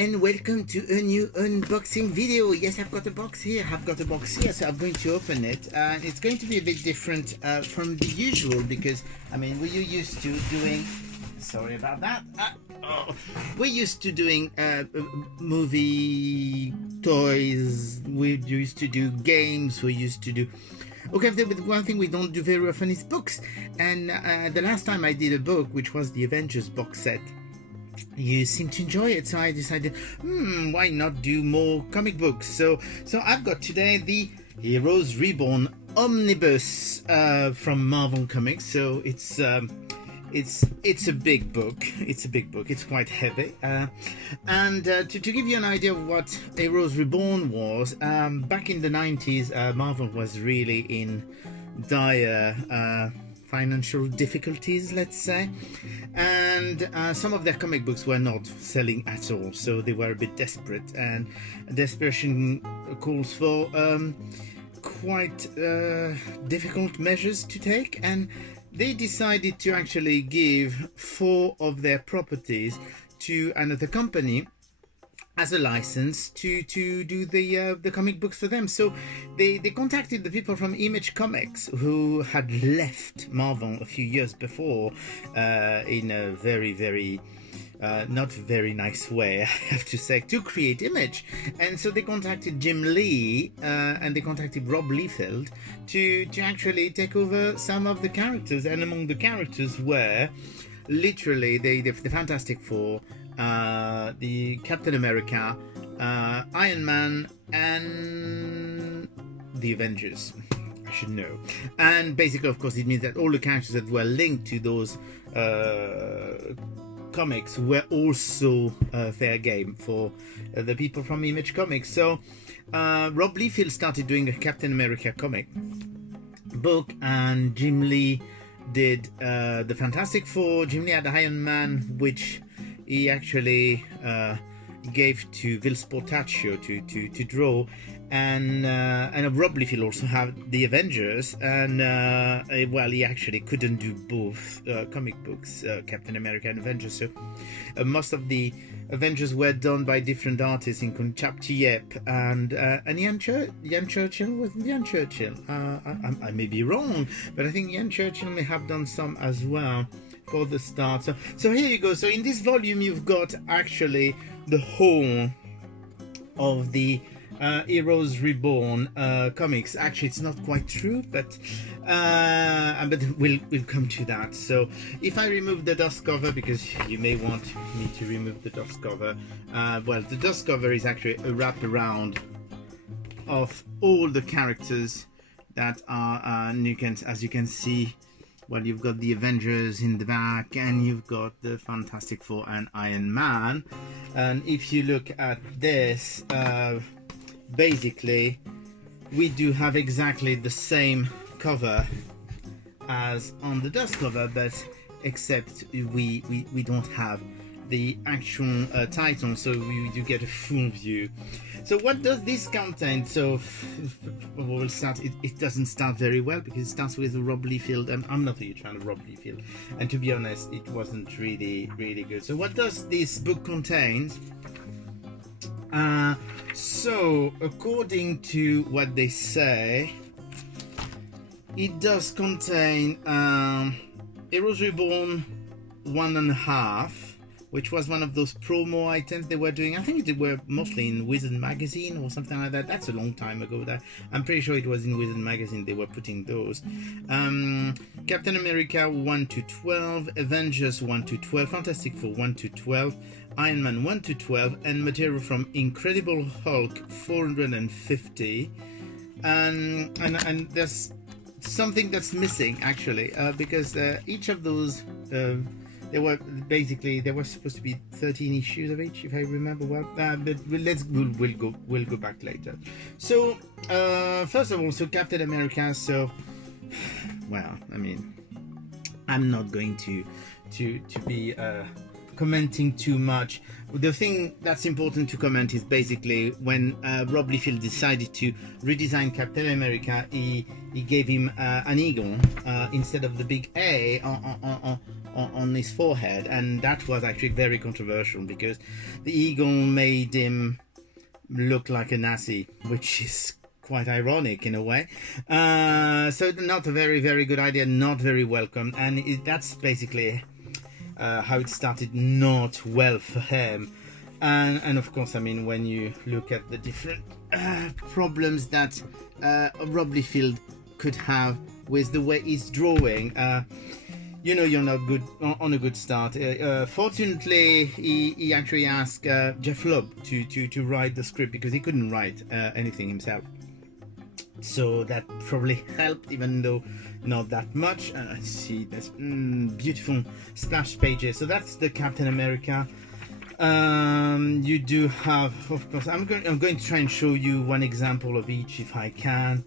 and welcome to a new unboxing video. Yes, I've got a box here, so I'm going to open it, and it's going to be a bit different from the usual, because I mean, we're used to doing, sorry about that, we're used to doing movie toys, we're used to do games, we're used to do, okay, but one thing we don't do very often is books. And the last time I did a book, which was the Avengers box set, you seem to enjoy it, so I decided, why not do more comic books? So I've got today the Heroes Reborn Omnibus from Marvel Comics. So it's a big book. It's quite heavy. And to give you an idea of what Heroes Reborn was, back in the 90s, Marvel was really in dire financial difficulties, let's say, and some of their comic books were not selling at all, so they were a bit desperate, and desperation calls for quite difficult measures to take, and they decided to actually give 4 of their properties to another company as a license to do the comic books for them. So they contacted the people from Image Comics, who had left Marvel a few years before in a very not very nice way, I have to say, to create Image. And so they contacted Jim Lee and they contacted Rob Liefeld to actually take over some of the characters, and among the characters were literally the Fantastic Four, the Captain America, Iron Man, and the Avengers, I should know. And basically, of course, it means that all the characters that were linked to those comics were also fair game for the people from Image Comics. So Rob Liefeld started doing a Captain America comic book, and Jim Lee did the Fantastic Four. Jim Lee had Iron Man, which he actually gave to Vil Sportaccio to draw, and Rob Liefeld also had the Avengers, and well, he actually couldn't do both comic books, Captain America and Avengers, so most of the Avengers were done by different artists, including Chapter Yep and Ian Churchill. Wasn't Ian Churchill? I may be wrong, but I think Ian Churchill may have done some as well for the start. So here you go. So in this volume, you've got actually the whole of the Heroes Reborn comics. Actually, it's not quite true, but we'll come to that. So if I remove the dust cover, because you may want me to remove the dust cover, well, the dust cover is actually a wraparound of all the characters that are, and as you can see, well, you've got the Avengers in the back, and you've got the Fantastic Four and Iron Man. And if you look at this, basically, we do have exactly the same cover as on the dust cover, but except we don't have the actual title, so we do get a full view. So what does this contain? So we'll start. It doesn't start very well, because it starts with Rob Liefeld, and I'm not a huge fan of Rob Liefeld, and to be honest, it wasn't really good. So what does this book contain? So according to what they say, it does contain Heroes Reborn 1.5, which was one of those promo items they were doing. I think they were mostly in Wizard Magazine or something like that. That's a long time ago. I'm pretty sure it was in Wizard Magazine they were putting those. Captain America 1-12, Avengers 1-12, Fantastic Four 1-12, Iron Man 1-12, and material from Incredible Hulk 450. And there's something that's missing, actually, because each of those they were supposed to be 13 issues of each, if I remember well. But we'll go back later. So first of all, so Captain America. So, well, I mean, I'm not going to be commenting too much. The thing that's important to comment is basically when Rob Liefeld decided to redesign Captain America, he gave him an eagle instead of the big A on his forehead, and that was actually very controversial because the eagle made him look like a Nazi, which is quite ironic in a way. So not a very, very good idea, not very welcome, and that's basically how it started not well for him. And of course, I mean, when you look at the different problems that Rob Liefeld could have with the way he's drawing, you know, you're not good on a good start. Fortunately, he actually asked Jeff Loeb to write the script because he couldn't write anything himself. So that probably helped, even though not that much. Let's see, there's beautiful splash pages. So that's the Captain America. You do have, of course, I'm going to try and show you one example of each if I can.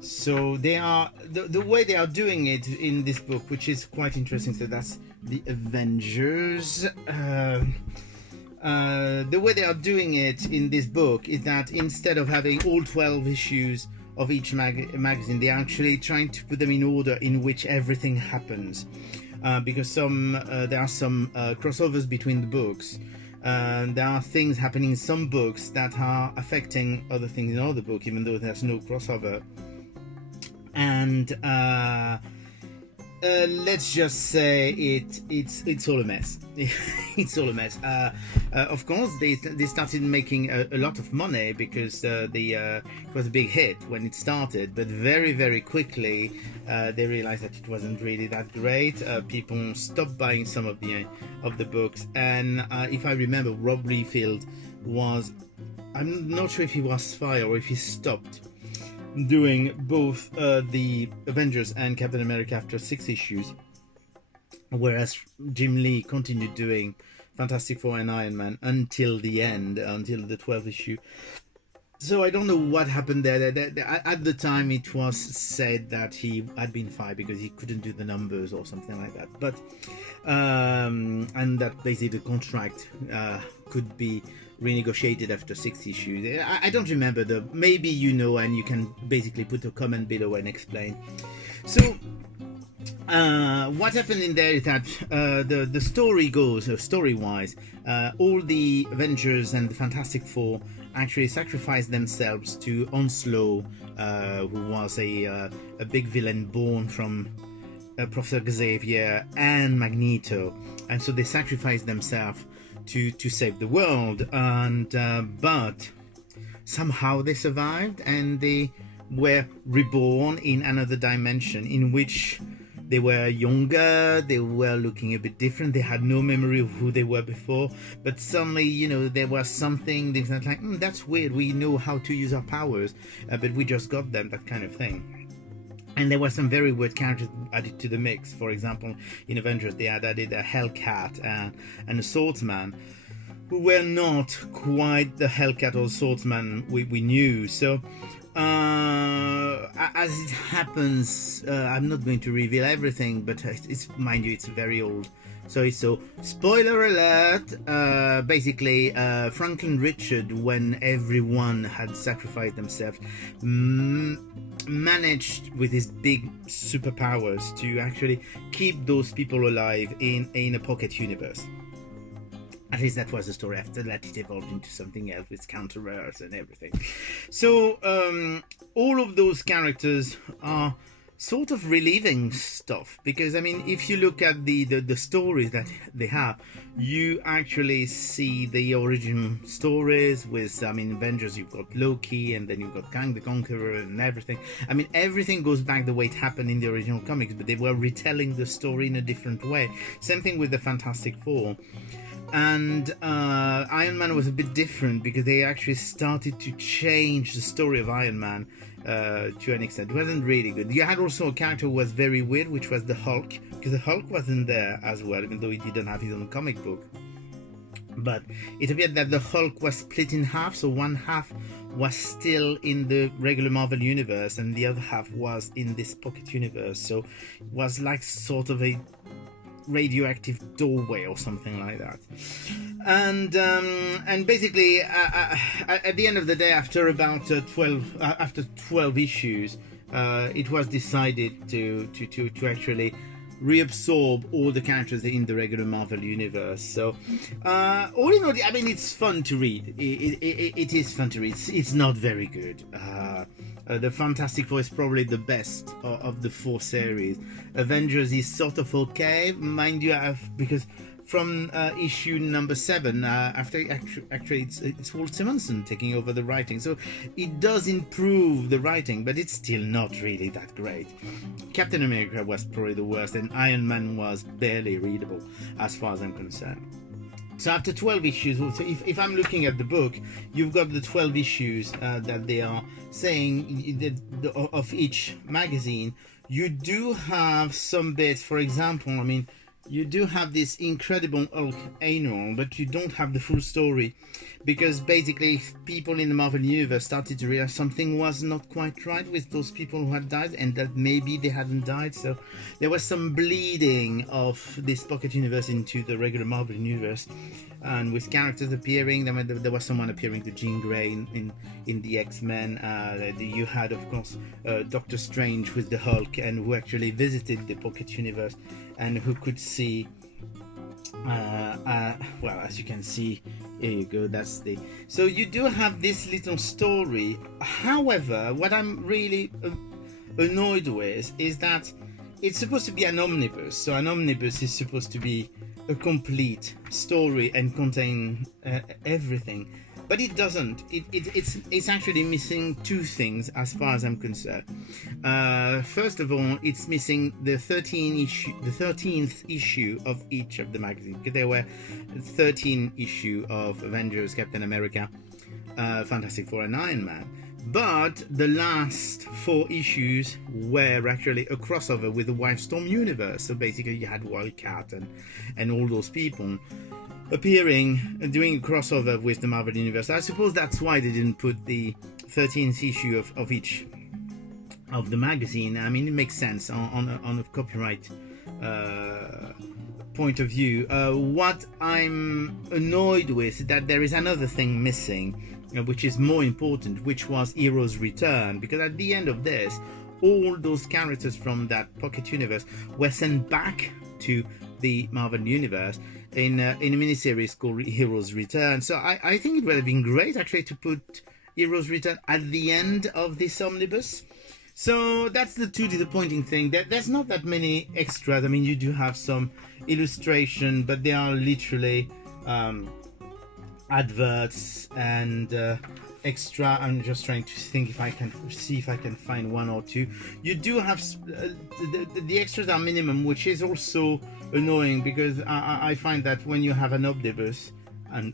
So they are the way they are doing it in this book, which is quite interesting. So that's the Avengers. The way they are doing it in this book is that instead of having all 12 issues of each magazine, they're actually trying to put them in order in which everything happens. Because there are some crossovers between the books. There are things happening in some books that are affecting other things in other books, even though there's no crossover. And let's just say it's all a mess. It's all a mess. Of course, they started making a lot of money because it was a big hit when it started, but very, very quickly they realized that it wasn't really that great. People stopped buying some of the books, and if I remember, Rob Liefeld I'm not sure if he was fired or if he stopped doing both the Avengers and Captain America after 6 issues, whereas Jim Lee continued doing Fantastic Four and Iron Man until the end, until the 12th issue. So I don't know what happened there. At the time it was said that he had been fired because he couldn't do the numbers or something like that, but and that basically the contract could be renegotiated after 6 issues. I don't remember, maybe you know, and you can basically put a comment below and explain. So what happened in there is that the story goes, story-wise, all the Avengers and the Fantastic Four actually sacrificed themselves to Onslow, who was a big villain born from Professor Xavier and Magneto, and so they sacrificed themselves to save the world, and but somehow they survived, and they were reborn in another dimension in which they were younger, they were looking a bit different, they had no memory of who they were before, but suddenly, you know, there was something, they were like, that's weird, we know how to use our powers, but we just got them, that kind of thing. And there were some very weird characters added to the mix. For example, in Avengers, they had added a Hellcat and a Swordsman, who were not quite the Hellcat or Swordsman we knew. So, as it happens, I'm not going to reveal everything, but mind you, it's very old. So spoiler alert, basically Franklin Richard, when everyone had sacrificed themselves, managed with his big superpowers to actually keep those people alive in a pocket universe. At least that was the story. After that it evolved into something else with Counter-Earth and everything. So all of those characters are sort of reliving stuff, because I mean, if you look at the stories that they have, you actually see the original stories with, I mean, Avengers, you've got Loki, and then you've got Kang the Conqueror and everything. I mean, everything goes back the way it happened in the original comics, but they were retelling the story in a different way. Same thing with the Fantastic Four. And Iron Man was a bit different because they actually started to change the story of Iron Man to an extent. It wasn't really good. You had also a character who was very weird, which was the Hulk, because the Hulk wasn't there as well, even though he didn't have his own comic book. But it appeared that the Hulk was split in half, so one half was still in the regular Marvel universe and the other half was in this pocket universe. So it was like sort of a radioactive doorway or something like that. And basically, at the end of the day, after about 12 issues, it was decided to actually reabsorb all the characters in the regular Marvel universe. So all in all, I mean, it's fun to read. It is fun to read. It's not very good. The Fantastic Four is probably the best of the 4 series. Avengers is sort of okay, mind you, because from issue number 7, after actually it's Walt Simonson taking over the writing, so it does improve the writing, but it's still not really that great. Captain America was probably the worst, and Iron Man was barely readable as far as I'm concerned. So after 12 issues, so if I'm looking at the book, you've got the 12 issues that they are saying of each magazine. You do have some bits, for example, I mean, you do have this Incredible Hulk annual, but you don't have the full story, because basically people in the Marvel Universe started to realize something was not quite right with those people who had died, and that maybe they hadn't died. So there was some bleeding of this Pocket Universe into the regular Marvel Universe, and with characters appearing. There was someone appearing to Jean Grey in the X-Men. You had, of course, Doctor Strange with the Hulk, and who actually visited the Pocket Universe, and who could see, well, as you can see, here you go, that's the, so you do have this little story. However, what I'm really annoyed with is that it's supposed to be an omnibus, so an omnibus is supposed to be a complete story and contain everything, but it doesn't. It's actually missing 2 things as far as I'm concerned. First of all, it's missing the 13th issue of each of the magazines, because there were 13 issue of Avengers, Captain America, Fantastic Four, and Iron Man. But the last 4 issues were actually a crossover with the Wildstorm universe. So basically you had Wildcat and all those people appearing and doing a crossover with the Marvel Universe. I suppose that's why they didn't put the 13th issue of each of the magazine. I mean, it makes sense on a copyright point of view. What I'm annoyed with is that there is another thing missing, which is more important, which was Heroes Return, because at the end of this, all those characters from that Pocket Universe were sent back to the Marvel Universe in a miniseries called Heroes Return. So I think it would have been great actually to put Heroes Return at the end of this omnibus. So that's the 2 disappointing thing. There's not that many extras. I mean, you do have some illustration, but they are literally adverts and extra. I'm just trying to think if I can find 1 or 2. You do have the extras are minimum, which is also annoying, because I find that when you have an omnibus, when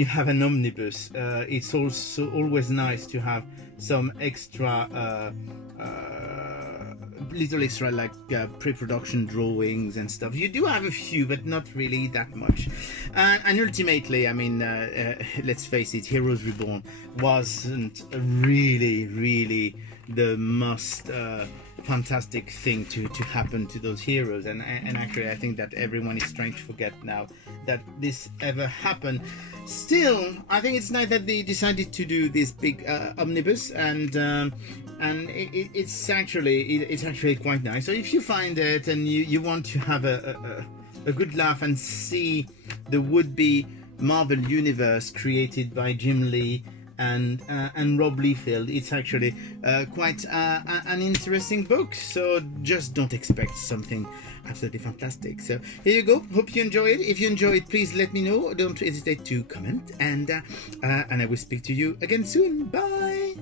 you have an omnibus, it's also always nice to have some extra little extra, like pre-production drawings and stuff. You do have a few, but not really that much. And ultimately, I mean, let's face it, Heroes Reborn wasn't really the most fantastic thing to happen to those heroes, and actually I think that everyone is trying to forget now that this ever happened. Still, I think it's nice that they decided to do this big omnibus, and it's actually quite nice. So if you find it and you want to have a good laugh and see the would-be Marvel universe created by Jim Lee and Rob Liefeld, it's actually quite an interesting book. So just don't expect something absolutely fantastic. So here you go. Hope you enjoy it. If you enjoy it, please let me know. Don't hesitate to comment, and I will speak to you again soon. Bye.